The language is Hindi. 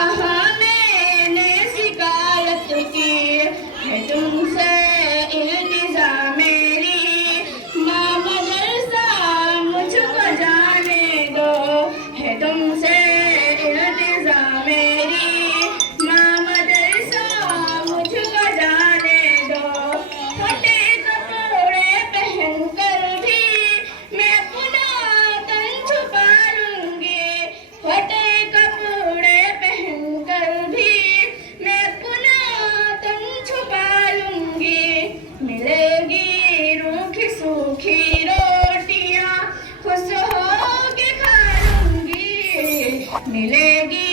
कहा मैंने शिकायत की है तुमसे इल्तिजा मेरी, माँ मदरसा मुझको जाने दो, है तुमसे इल्तिजा मेरी, माँ मदरसा मुझको जाने दो। फटे कपड़े पहन कर भी मैं अपना तन छुपा लूंगी, फटे कपड़े पहन कर भी मैं अपना तन छुपा लूंगी। मिलेगी रूखी सूखी रोटियां खुश हो के खा लूंगी, मिलेगी